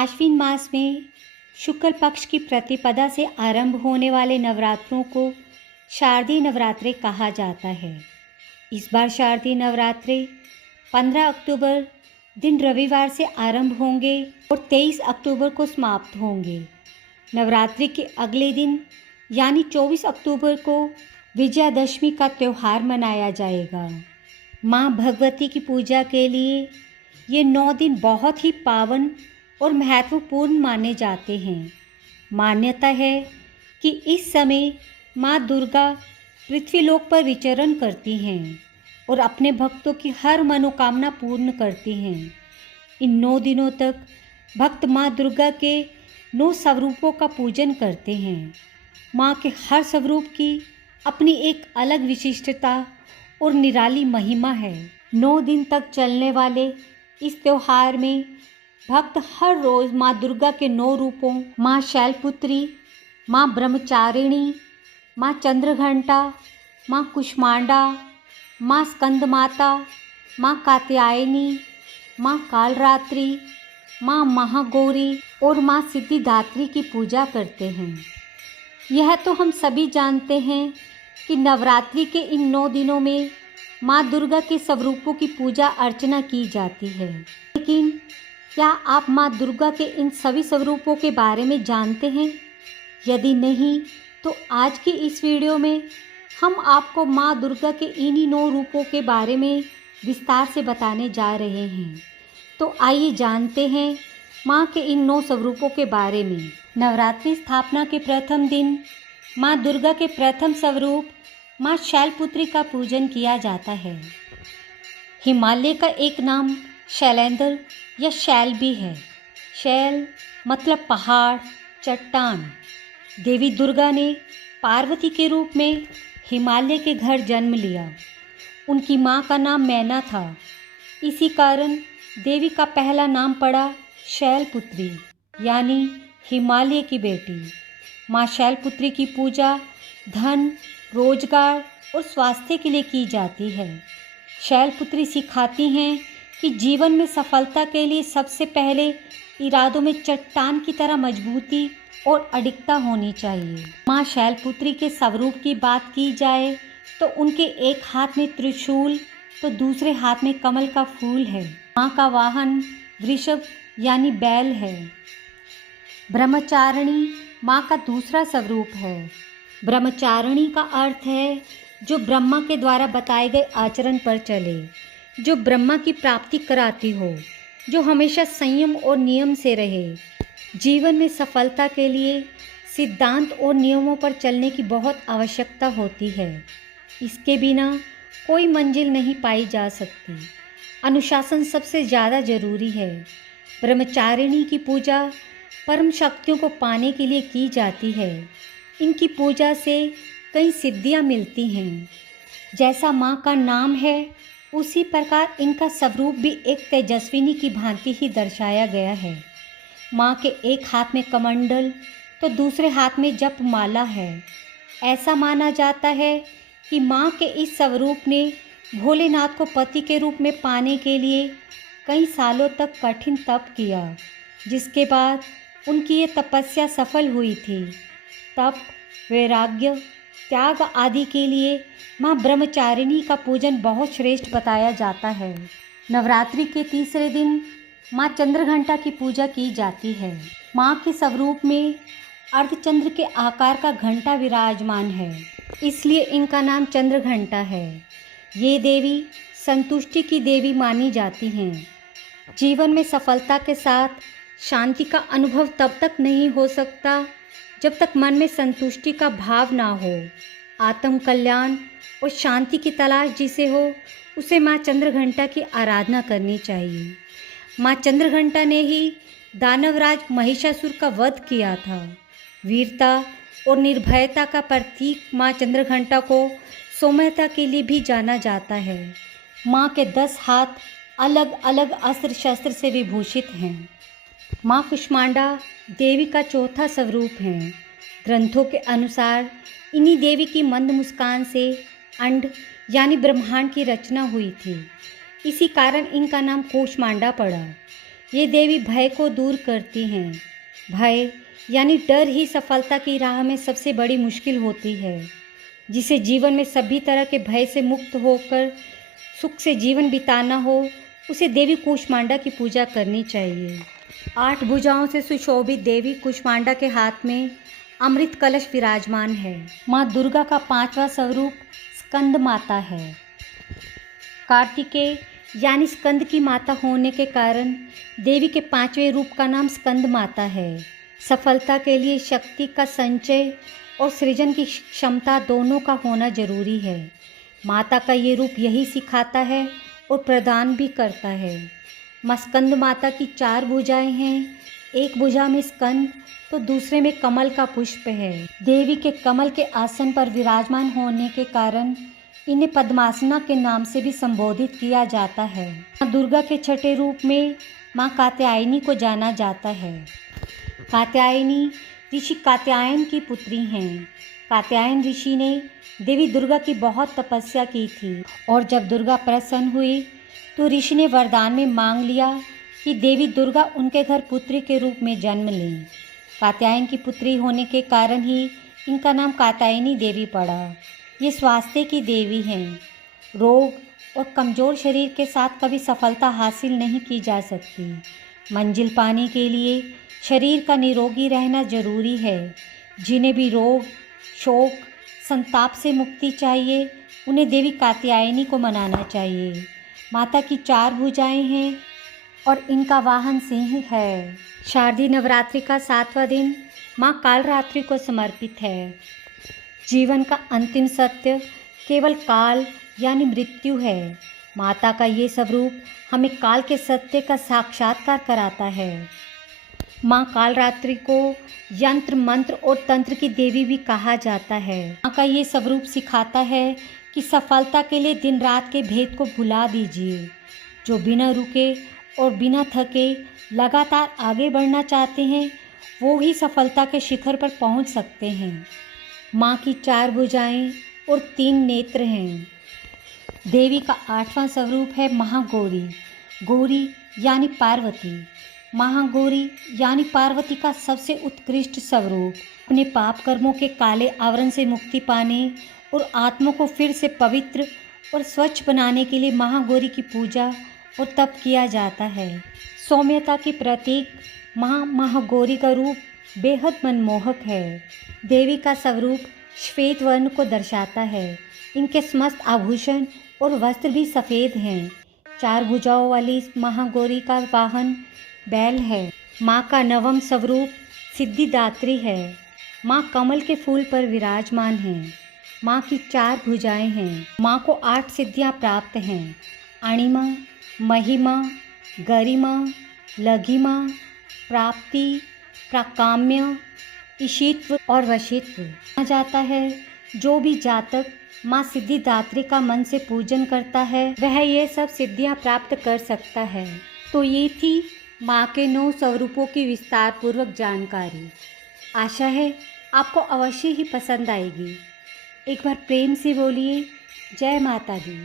आश्विन मास में शुक्ल पक्ष की प्रतिपदा से आरंभ होने वाले नवरात्रों को शारदीय नवरात्रे कहा जाता है। इस बार शारदीय नवरात्रे 15 अक्टूबर दिन रविवार से आरंभ होंगे और 23 अक्टूबर को समाप्त होंगे। नवरात्रि के अगले दिन यानी 24 अक्टूबर को विजयादशमी का त्यौहार मनाया जाएगा। माँ भगवती की पूजा के लिए ये 9 दिन बहुत ही पावन और महत्वपूर्ण माने जाते हैं। मान्यता है कि इस समय माँ दुर्गा पृथ्वीलोक पर विचरण करती हैं और अपने भक्तों की हर मनोकामना पूर्ण करती हैं। इन 9 दिनों तक भक्त माँ दुर्गा के 9 स्वरूपों का पूजन करते हैं। माँ के हर स्वरूप की अपनी एक अलग विशिष्टता और निराली महिमा है। 9 दिन तक चलने वाले इस त्योहार में भक्त हर रोज़ माँ दुर्गा के 9 रूपों माँ शैलपुत्री, माँ ब्रह्मचारिणी, माँ चंद्रघंटा, माँ कुष्मांडा, माँ स्कंदमाता, माँ कात्यायनी, माँ कालरात्रि, माँ महागौरी और माँ सिद्धिदात्री की पूजा करते हैं। यह तो हम सभी जानते हैं कि नवरात्रि के इन 9 दिनों में माँ दुर्गा के स्वरूपों की पूजा अर्चना की जाती है। लेकिन क्या आप माँ दुर्गा के इन सभी स्वरूपों के बारे में जानते हैं? यदि नहीं तो आज की इस वीडियो में हम आपको माँ दुर्गा के इन्हीं 9 रूपों के बारे में विस्तार से बताने जा रहे हैं। तो आइए जानते हैं माँ के इन 9 स्वरूपों के बारे में। नवरात्रि स्थापना के प्रथम दिन माँ दुर्गा के प्रथम स्वरूप माँ शैलपुत्री का पूजन किया जाता है। हिमालय का एक नाम शैलेंद्र या शैल भी है। शैल मतलब पहाड़, चट्टान। देवी दुर्गा ने पार्वती के रूप में हिमालय के घर जन्म लिया। उनकी माँ का नाम मैना था। इसी कारण देवी का पहला नाम पड़ा शैलपुत्री यानी हिमालय की बेटी। माँ शैलपुत्री की पूजा धन, रोजगार और स्वास्थ्य के लिए की जाती है। शैलपुत्री सिखाती हैं कि जीवन में सफलता के लिए सबसे पहले इरादों में चट्टान की तरह मजबूती और अडिगता होनी चाहिए। माँ शैलपुत्री के स्वरूप की बात की जाए तो उनके एक हाथ में त्रिशूल तो दूसरे हाथ में कमल का फूल है। माँ का वाहन वृषभ यानी बैल है। ब्रह्मचारिणी माँ का दूसरा स्वरूप है। ब्रह्मचारिणी का अर्थ है जो ब्रह्मा के द्वारा बताए गए आचरण पर चले, जो ब्रह्मा की प्राप्ति कराती हो, जो हमेशा संयम और नियम से रहे। जीवन में सफलता के लिए सिद्धांत और नियमों पर चलने की बहुत आवश्यकता होती है। इसके बिना कोई मंजिल नहीं पाई जा सकती। अनुशासन सबसे ज़्यादा ज़रूरी है। ब्रह्मचारिणी की पूजा परम शक्तियों को पाने के लिए की जाती है। इनकी पूजा से कई सिद्धियां मिलती हैं। जैसा माँ का नाम है उसी प्रकार इनका स्वरूप भी एक तेजस्विनी की भांति ही दर्शाया गया है। माँ के एक हाथ में कमंडल तो दूसरे हाथ में जप माला है। ऐसा माना जाता है कि माँ के इस स्वरूप ने भोलेनाथ को पति के रूप में पाने के लिए कई सालों तक कठिन तप किया, जिसके बाद उनकी ये तपस्या सफल हुई थी। तप, वैराग्य, त्याग आदि के लिए माँ ब्रह्मचारिणी का पूजन बहुत श्रेष्ठ बताया जाता है। नवरात्रि के तीसरे दिन माँ चंद्रघंटा की पूजा की जाती है। माँ के स्वरूप में अर्धचंद्र के आकार का घंटा विराजमान है, इसलिए इनका नाम चंद्रघंटा है। ये देवी संतुष्टि की देवी मानी जाती हैं। जीवन में सफलता के साथ शांति का अनुभव तब तक नहीं हो सकता जब तक मन में संतुष्टि का भाव ना हो। आत्म कल्याण और शांति की तलाश जिसे हो उसे माँ चंद्रघंटा की आराधना करनी चाहिए। माँ चंद्रघंटा ने ही दानवराज महिषासुर का वध किया था। वीरता और निर्भयता का प्रतीक माँ चंद्रघंटा को सौम्यता के लिए भी जाना जाता है। माँ के 10 हाथ अलग अलग अस्त्र शस्त्र से विभूषित हैं। माँ कुष्मांडा देवी का चौथा स्वरूप है। ग्रंथों के अनुसार इन्हीं देवी की मंद मुस्कान से अंड यानी ब्रह्मांड की रचना हुई थी। इसी कारण इनका नाम कुष्मांडा पड़ा। ये देवी भय को दूर करती हैं। भय यानी डर ही सफलता की राह में सबसे बड़ी मुश्किल होती है। जिसे जीवन में सभी तरह के भय से मुक्त होकर सुख से जीवन बिताना हो, उसे देवी कूष्मांडा की पूजा करनी चाहिए। 8 भुजाओं से सुशोभित देवी कूष्मांडा के हाथ में अमृत कलश विराजमान है। माँ दुर्गा का 5वां स्वरूप स्कंद माता है। कार्तिकेय यानी स्कंद की माता होने के कारण देवी के 5वें रूप का नाम स्कंद माता है। सफलता के लिए शक्ति का संचय और सृजन की क्षमता दोनों का होना जरूरी है। माता का ये रूप यही सिखाता है और प्रदान भी करता है। माँ स्कंद माता की 4 भुजाएं हैं। एक भुजा में स्कंद तो दूसरे में कमल का पुष्प है। देवी के कमल के आसन पर विराजमान होने के कारण इन्हें पद्मासना के नाम से भी संबोधित किया जाता है। माँ दुर्गा के 6ठे रूप में माँ कात्यायनी को जाना जाता है। कात्यायनी ऋषि कात्यायन की पुत्री हैं। कात्यायन ऋषि ने देवी दुर्गा की बहुत तपस्या की थी और जब दुर्गा प्रसन्न हुई तो ऋषि ने वरदान में मांग लिया कि देवी दुर्गा उनके घर पुत्री के रूप में जन्म लें। कात्यायन की पुत्री होने के कारण ही इनका नाम कात्यायनी देवी पड़ा। ये स्वास्थ्य की देवी हैं। रोग और कमज़ोर शरीर के साथ कभी सफलता हासिल नहीं की जा सकती। मंजिल पाने के लिए शरीर का निरोगी रहना जरूरी है। जिन्हें भी रोग, शोक, संताप से मुक्ति चाहिए, उन्हें देवी कात्यायनी को मनाना चाहिए। माता की 4 भुजाएं हैं और इनका वाहन सिंह है। शारदीय नवरात्रि का 7वां दिन माँ कालरात्रि को समर्पित है। जीवन का अंतिम सत्य केवल काल यानी मृत्यु है। माता का ये स्वरूप हमें काल के सत्य का साक्षात्कार कराता है। माँ कालरात्रि को यंत्र, मंत्र और तंत्र की देवी भी कहा जाता है। माँ का ये स्वरूप सिखाता है कि सफलता के लिए दिन रात के भेद को भुला दीजिए। जो बिना रुके और बिना थके लगातार आगे बढ़ना चाहते हैं, वो ही सफलता के शिखर पर पहुंच सकते हैं। माँ की 4 भुजाएं और 3 नेत्र हैं। देवी का 8वां स्वरूप है महागौरी। गौरी यानी पार्वती। महागौरी यानी पार्वती का सबसे उत्कृष्ट स्वरूप। अपने पाप कर्मों के काले आवरण से मुक्ति पाने और आत्मा को फिर से पवित्र और स्वच्छ बनाने के लिए महागौरी की पूजा और तप किया जाता है। सौम्यता की प्रतीक महागौरी का रूप बेहद मनमोहक है। देवी का स्वरूप श्वेत वर्ण को दर्शाता है। इनके समस्त आभूषण और वस्त्र भी सफ़ेद हैं। 4 भुजाओं वाली इस महागौरी का वाहन बैल है। माँ का 9वां स्वरूप सिद्धिदात्री है। माँ कमल के फूल पर विराजमान हैं। माँ की 4 भुजाएं हैं। माँ को 8 सिद्धियाँ प्राप्त हैं। अणिमा, महिमा, गरिमा, लघिमा, प्राप्ति, प्राकाम्य, ईशित्व और वशित्व। कहा जाता है जो भी जातक माँ सिद्धिदात्री का मन से पूजन करता है, वह ये सब सिद्धियाँ प्राप्त कर सकता है। तो ये थी माँ के 9 स्वरूपों की विस्तार पूर्वक जानकारी। आशा है आपको अवश्य ही पसंद आएगी। एक बार प्रेम से बोलिए जय माता दी।